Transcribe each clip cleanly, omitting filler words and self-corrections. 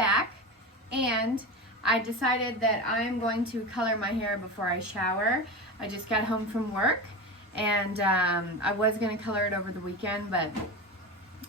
back, and I decided that I'm going to color my hair before I shower. I just got home from work, and I was going to color it over the weekend, but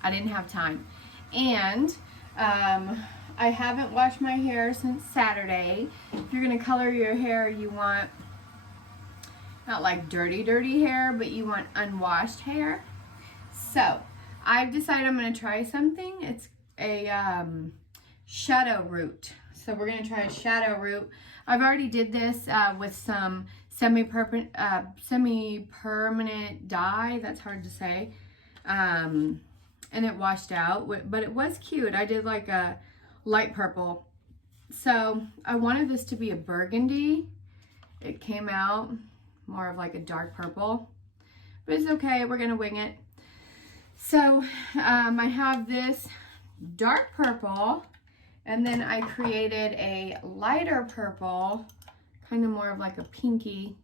I didn't have time. And I haven't washed my hair since Saturday. If you're going to color your hair, you want not like dirty hair, but you want unwashed hair. So I've decided I'm going to try something. It's a shadow root. So we're going to try a shadow root. I've already did this with some semi-permanent dye. That's hard to say. And it washed out, but it was cute. I did like a light purple. So I wanted this to be a burgundy. It came out more of like a dark purple, but it's okay. We're going to wing it. So I have this dark purple, and then I created a lighter purple, kind of more of like a pinky,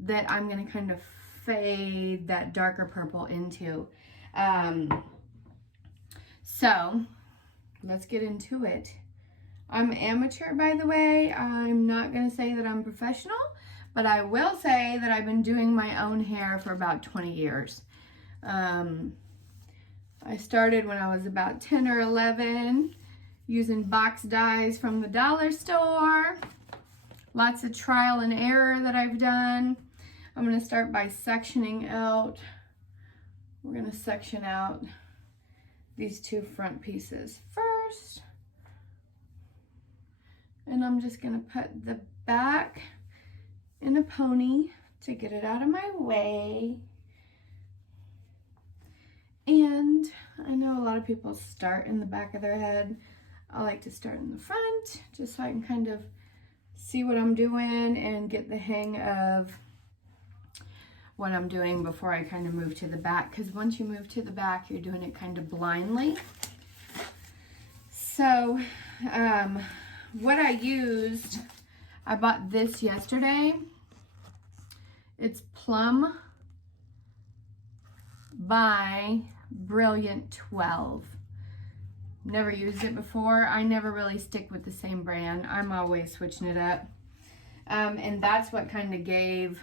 that I'm going to kind of fade that darker purple into. So let's get into it. I'm amateur, by the way. I'm not going to say that I'm professional, but I will say that I've been doing my own hair for about 20 years. I started when I was about 10 or 11 using box dyes from the dollar store. Lots of trial and error that I've done. I'm going to start by sectioning out. We're going to section out these two front pieces first. And I'm just going to put the back in a pony to get it out of my way. And I know a lot of people start in the back of their head. I like to start in the front just so I can kind of see what I'm doing and get the hang of what I'm doing before I kind of move to the back, because once you move to the back, you're doing it kind of blindly. So what I used, I bought this yesterday. It's Plum by Brilliant 12. Never used it before. I never really stick with the same brand. I'm always switching it up. And that's what kind of gave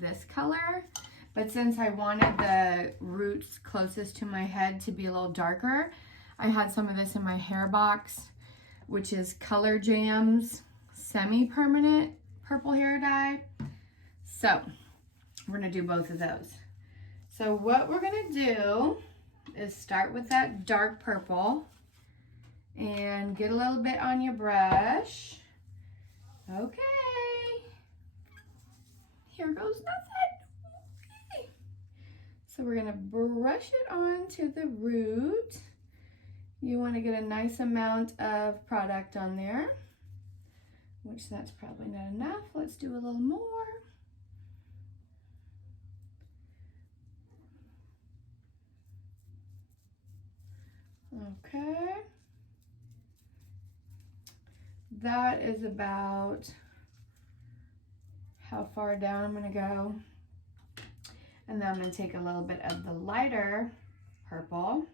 this color. But since I wanted the roots closest to my head to be a little darker, I had some of this in my hair box, which is Color Jam's semi-permanent purple hair dye. So we're going to do both of those. So what we're going to do is start with that dark purple and get a little bit on your brush. Okay. Here goes nothing. Okay. So we're going to brush it onto the root. You want to get a nice amount of product on there, which that's probably not enough. Let's do a little more. Okay. That is about how far down I'm going to go. And then I'm going to take a little bit of the lighter purple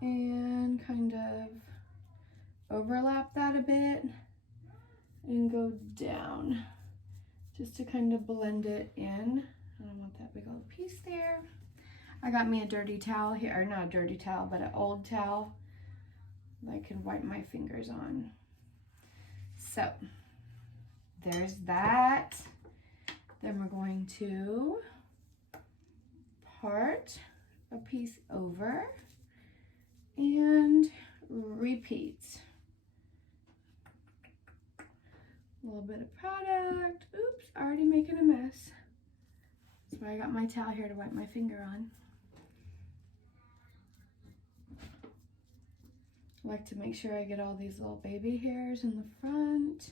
and kind of overlap that a bit and go down just to kind of blend it in. I don't want that big old piece there. I got me a dirty towel here, or not a dirty towel, but an old towel that I can wipe my fingers on. So there's that. Then we're going to part a piece over and repeat. A little bit of product. Oops, already making a mess. That's why I got my towel here to wipe my finger on. I like to make sure I get all these little baby hairs in the front.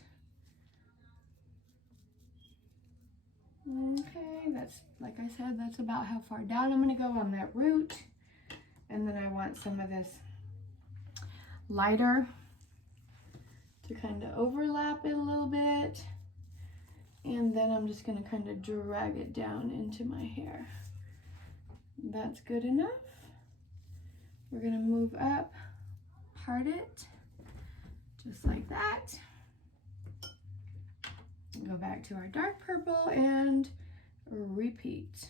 Okay, that's, like I said, that's about how far down I'm going to go on that root. And then I want some of this lighter to kind of overlap it a little bit. And then I'm just going to kind of drag it down into my hair. That's good enough. We're going to move up part it just like that. Go back to our dark purple and repeat.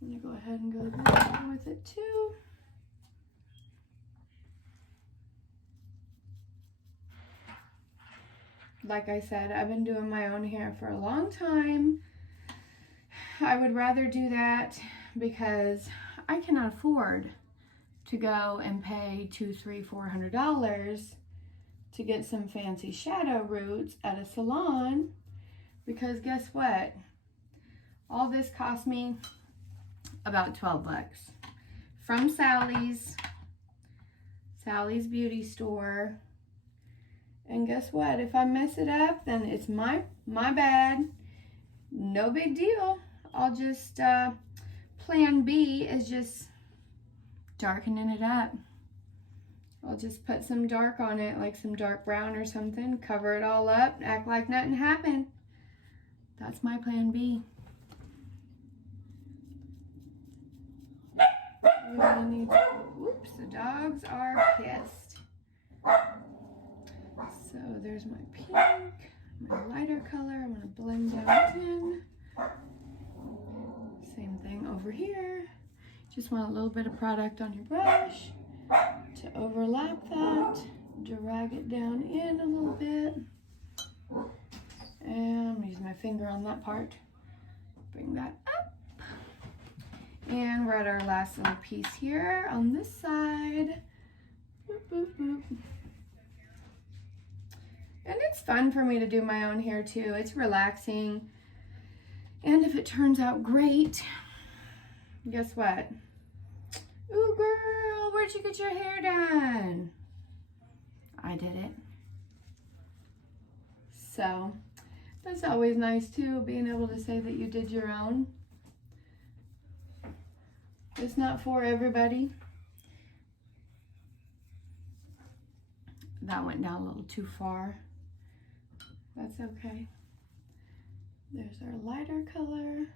I'm gonna go ahead and go there with it too. Like I said, I've been doing my own hair for a long time. I would rather do that because I cannot afford to go and pay $200, $300, $400 to get some fancy shadow roots at a salon, because guess what? All this cost me about 12 bucks from Sally's beauty store. And guess what? If I mess it up, then it's my bad. No big deal. I'll just, plan B is just darkening it up. I'll just put some dark on it, like some dark brown or something, cover it all up, act like nothing happened. That's my plan B. Whoops, the dogs are pissed. So there's my pink, my lighter color. I'm gonna blend down in. Same thing over here. Just want a little bit of product on your brush to overlap that. Drag it down in a little bit. And I'm gonna use my finger on that part. Bring that up. And we're at our last little piece here on this side. Boop, boop, boop. And it's fun for me to do my own hair too. It's relaxing. And if it turns out great, guess what? Ooh, girl, where'd you get your hair done? I did it. So that's always nice too, being able to say that you did your own. It's not for everybody. That went down a little too far. That's okay. There's our lighter color.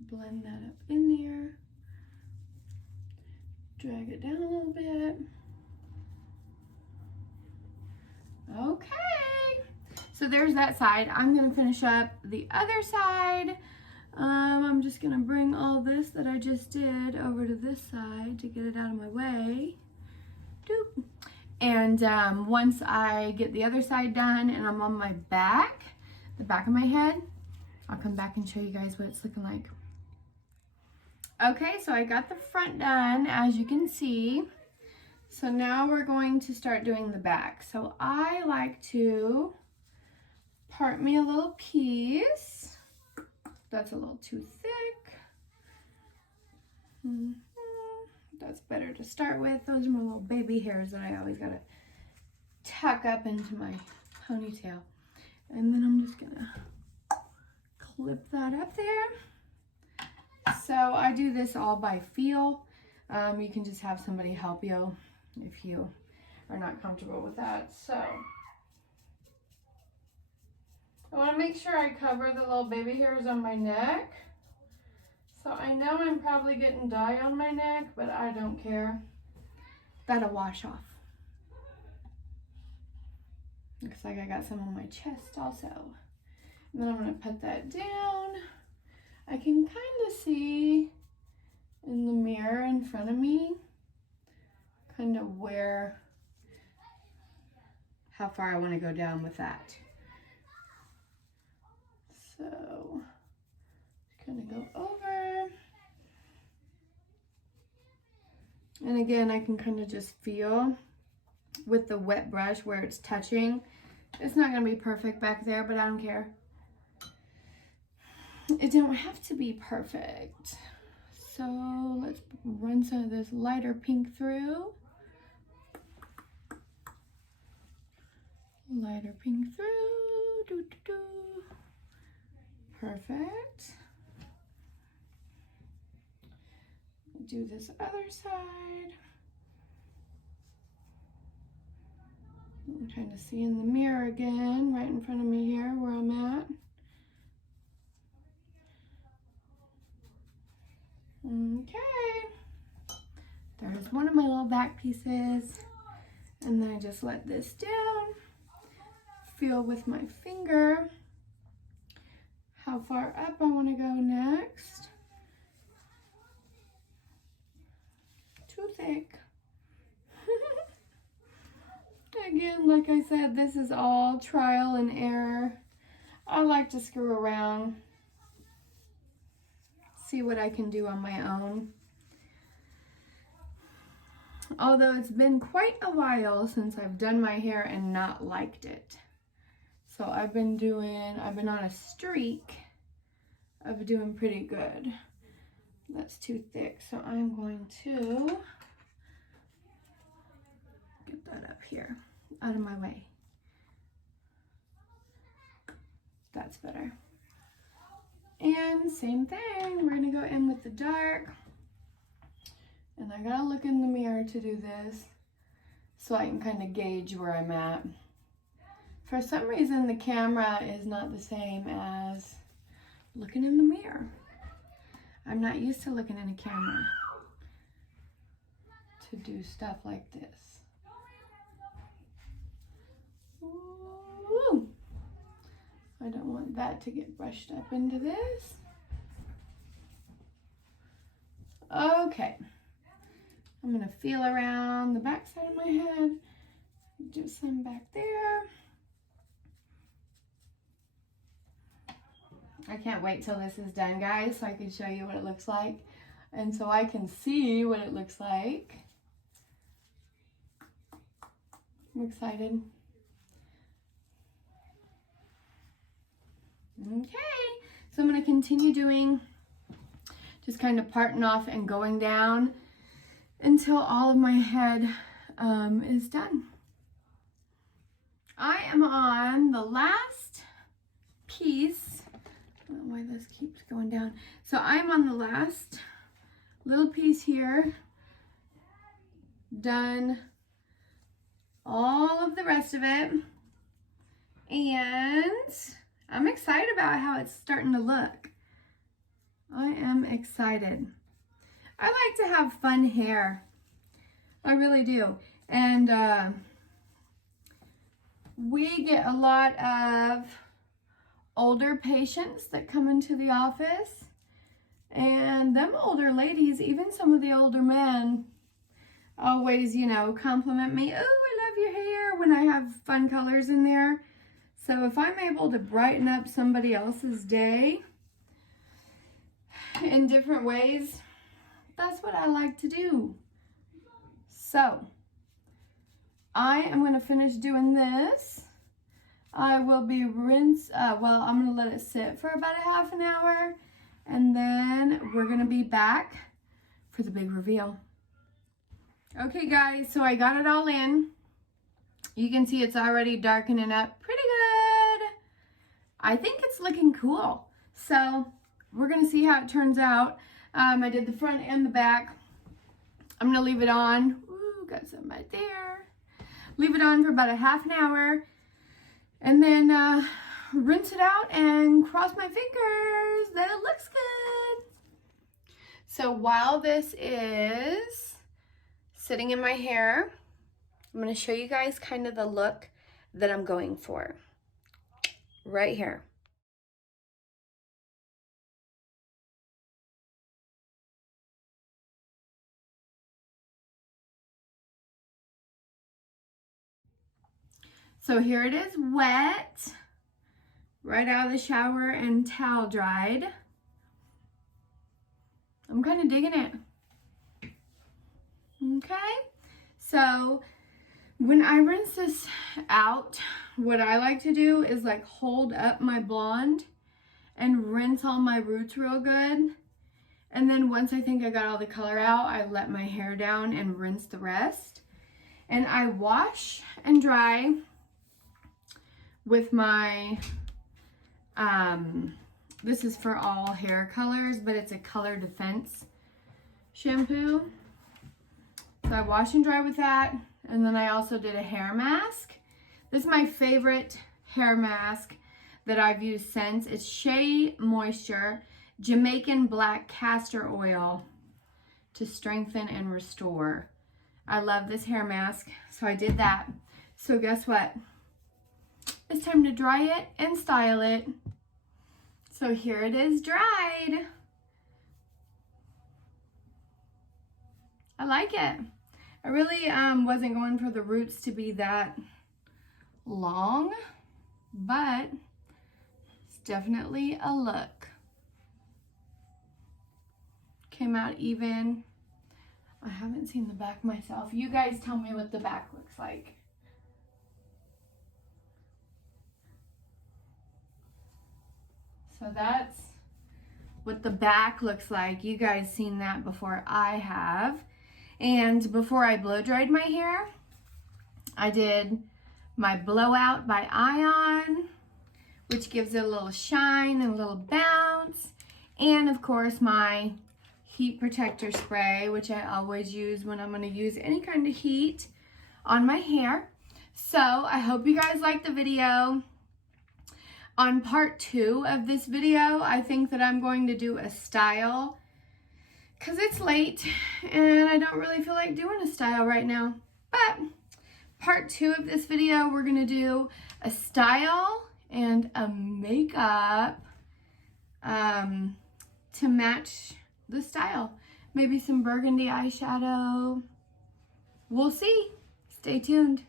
Blend that up in there. Drag it down a little bit. Okay. So there's that side. I'm going to finish up the other side. I'm just going to bring all this that I just did over to this side to get it out of my way. Doop. And once I get the other side done and I'm on my back, the back of my head, I'll come back and show you guys what it's looking like. Okay, so I got the front done, as you can see. So now we're going to start doing the back. So I like to part me a little piece. That's a little too thick. That's better to start with. Those are my little baby hairs that I always gotta tuck up into my ponytail. And then I'm just gonna clip that up there. So I do this all by feel. You can just have somebody help you if you are not comfortable with that. So I want to make sure I cover the little baby hairs on my neck. So I know I'm probably getting dye on my neck, but I don't care. That'll wash off. Looks like I got some on my chest also. And then I'm going to put that down. I can kind of see in the mirror in front of me kind of how far I want to go down with that. So just kind of go over. And again, I can kind of just feel with the wet brush where it's touching. It's not going to be perfect back there, but I don't care. It don't have to be perfect. So let's run some of this lighter pink through. Lighter pink through. Doo, doo, doo. Perfect. Do this other side. I'm trying to see in the mirror again, right in front of me here where I'm at. Okay, There's one of my little back pieces. And then I just let this down. Feel with my finger how far up I want to go next. Too thick. Again, like I said, this is all trial and error. I like to screw around, see what I can do on my own. Although it's been quite a while since I've done my hair and not liked it. So I've been on a streak of doing pretty good. That's too thick, so I'm going to get that up here, out of my way. That's better. And same thing, we're gonna go in with the dark. And I gotta look in the mirror to do this so I can kind of gauge where I'm at. For some reason, the camera is not the same as looking in the mirror. I'm not used to looking in a camera to do stuff like this. Ooh. I don't want that to get brushed up into this. Okay. I'm gonna feel around the back side of my head, do some back there. I can't wait till this is done, guys, so I can show you what it looks like. And so I can see what it looks like. I'm excited. Okay, so I'm gonna continue doing, just kind of parting off and going down until all of my head is done. I am on the last piece. I don't know why this keeps going down. So I'm on the last little piece here. Done all of the rest of it. And I'm excited about how it's starting to look. I am excited. I like to have fun hair. I really do. And we get a lot of older patients that come into the office. And them older ladies, even some of the older men, always, you know, compliment me. Oh, I love your hair when I have fun colors in there. So if I'm able to brighten up somebody else's day in different ways, that's what I like to do. So I am going to finish doing this. I will be I'm going to let it sit for about a half an hour, and then we're going to be back for the big reveal. Okay guys, so I got it all in. You can see it's already darkening up pretty good. I think it's looking cool. So we're going to see how it turns out. I did the front and the back. I'm going to leave it on. Ooh, got some right there. Leave it on for about a half an hour. And then rinse it out and cross my fingers that it looks good. So while this is sitting in my hair, I'm going to show you guys kind of the look that I'm going for right here. So here it is, wet, right out of the shower and towel dried. I'm kind of digging it. Okay, so when I rinse this out, what I like to do is like hold up my blonde and rinse all my roots real good. And then once I think I got all the color out, I let my hair down and rinse the rest. And I wash and dry with my, this is for all hair colors, but it's a Color Defense shampoo. So I wash and dry with that. And then I also did a hair mask. This is my favorite hair mask that I've used since. It's Shea Moisture Jamaican Black Castor Oil to strengthen and restore. I love this hair mask, so I did that. So guess what? It's time to dry it and style it. So here it is dried. I like it. I really wasn't going for the roots to be that long, but it's definitely a look. Came out even. I haven't seen the back myself. You guys tell me what the back looks like. So that's what the back looks like. You guys seen that before I have. And before I blow dried my hair, I did my blowout by Ion, which gives it a little shine and a little bounce. And of course my heat protector spray, which I always use when I'm going to use any kind of heat on my hair. So I hope you guys liked the video. On part 2 of this video, I think that I'm going to do a style because it's late and I don't really feel like doing a style right now. But part 2 of this video, we're going to do a style and a makeup to match the style. Maybe some burgundy eyeshadow. We'll see. Stay tuned.